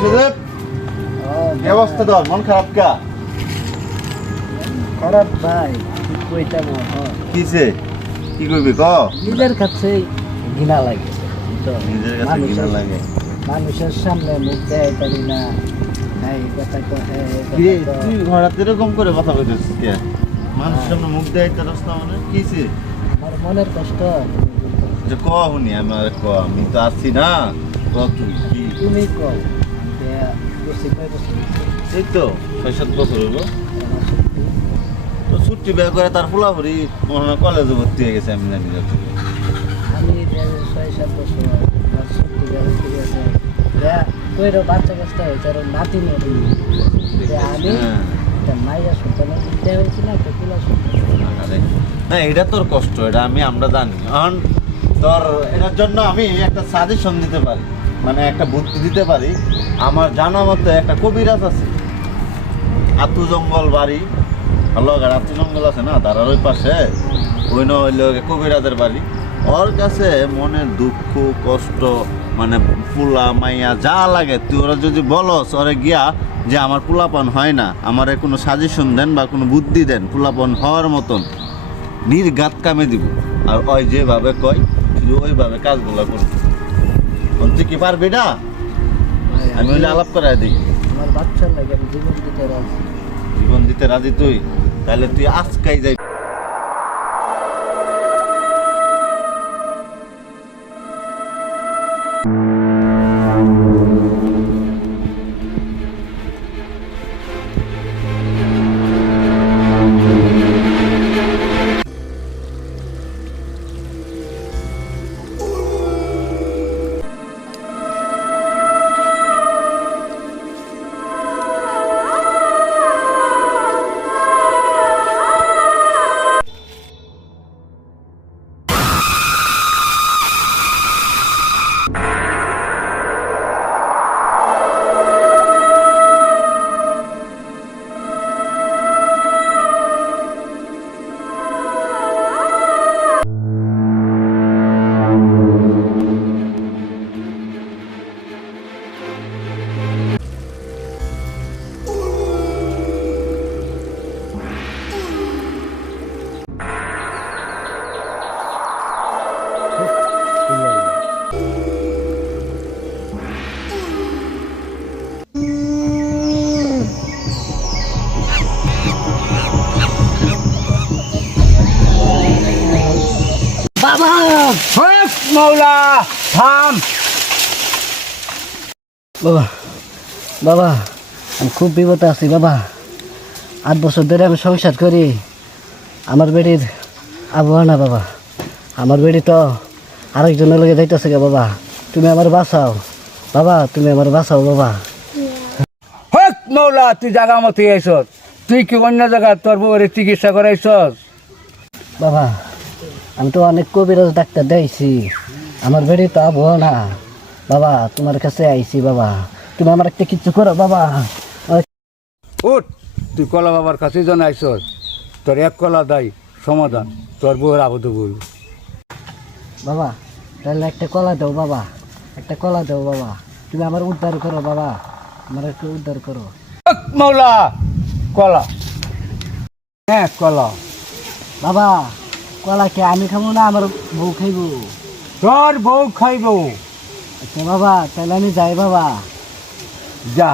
সুদেব কি অবস্থা তোর? মন খারাপ কা? খারাপ ভাই, কইতাম কিসে? কি করবি ক? নিজের কাছে ঘৃণা লাগে। নিজের কাছে ঘৃণা লাগে। মানুষের সামনে মুখ দেয় পারি না। এই কথা কহে, তুই হঠাৎ এরকম করে কথা বলতেছিস কে? মানুষের সামনে মুখ দেয় তার রাস্তা মানে কিসে? আমার মনের কষ্ট। যে ক হুনি আমার ক, আমি তো আছি না। ক তুই কি? তুমি কও বেশি কয় বছর এই তো ৬-৭ বছর হলো। তো ছুটি বের করে তার ফুলাফুরি মনে হয় কলেজে ভর্তি হয়ে গেছে, আমি জানি না। আমি ৬-৭ বছর আমার সত্যি ঠিক আছে। কইরো বাচ্চা কাচ্চা হয়েছে আর নাতি নেই। আমি একটা মাইয়া সন্তানের দিতে হয়েছি না, একটা কুলা সন্তান। না এটা তোর কষ্ট, এটা আমরা জানি। এখন তোর এটার জন্য আমি একটা সাজেশন দিতে পারি, মানে একটা বুদ্ধি দিতে পারি। আমার জানা মতে একটা কবিরাজ আছে, আতু জঙ্গল বাড়ি, ভালো আতু জঙ্গল আছে না তার ওই পাশে, ওই না হইল কবিরাজের বাড়ি। ওর কাছে মনের দুঃখ কষ্ট মানে পোলা মাইয়া যা লাগে তুই ওরা যদি বলস ওরে গিয়া যে আমার পোলাপন হয় না, আমার কোনো সাজেশন দেন বা কোনো বুদ্ধি দেন পোলাপন হওয়ার মতন, নির্ঘাত কামে দিব। আর ওই যেভাবে কয় তুই ওইভাবে কাজগুলো করবি। তুই কি পারবি না? আমি হইলে আলাপ করাই দিই। আমার বাচ্চার লাগে আমি জীবন দিতে রাজি। জীবন দিতে রাজি তুই? তাহলে তুই আজকাই যাই। বাবা মৌলা থাম। বাবা বাবা আমি খুব বিপদে আছি বাবা। ৮ বছর ধরে আমি সংসার করি, আমার বেটির আবহাওয়া না বাবা। আমার বেটি তো আরেকজনের লগে যাইতেছে গে বাবা। তুমি আমার বাঁচাও বাবা, তুমি আমার বাঁচাও বাবা। হক মৌলা, তুই জাগা মতো আইসস? তুই কি অন্য জায়গা তোর বউয়ের চিকিৎসা করাইছস? বাবা আমি তো অনেক কবিরাজ ডাক্তার দিয়েছি, আমার বেটি তো আবহাওয়া না বাবা। তোমার কাছে আইছি বাবা, তুমি আমার একটা কিছু করো বাবা। উঠ, তুই কলা বাবার কাছে জন আইসস, তোর এক কলা দাই সমাধান, তোর বউয়ের আবদ্ধ বই। বাবা তাহলে একটা কলা দাও বাবা, একটা কলা দাও বাবা। তুমি আমার উদ্ধার করো বাবা, আমার একটু উদ্ধার করো। হক মৌলা, কলা। হ্যাঁ কলা। বাবা কলা কে আমি খাবো না, আমার বউ খাইব? তোর বউ খাইব। আচ্ছা বাবা তাহলে আমি যাই বাবা। যা।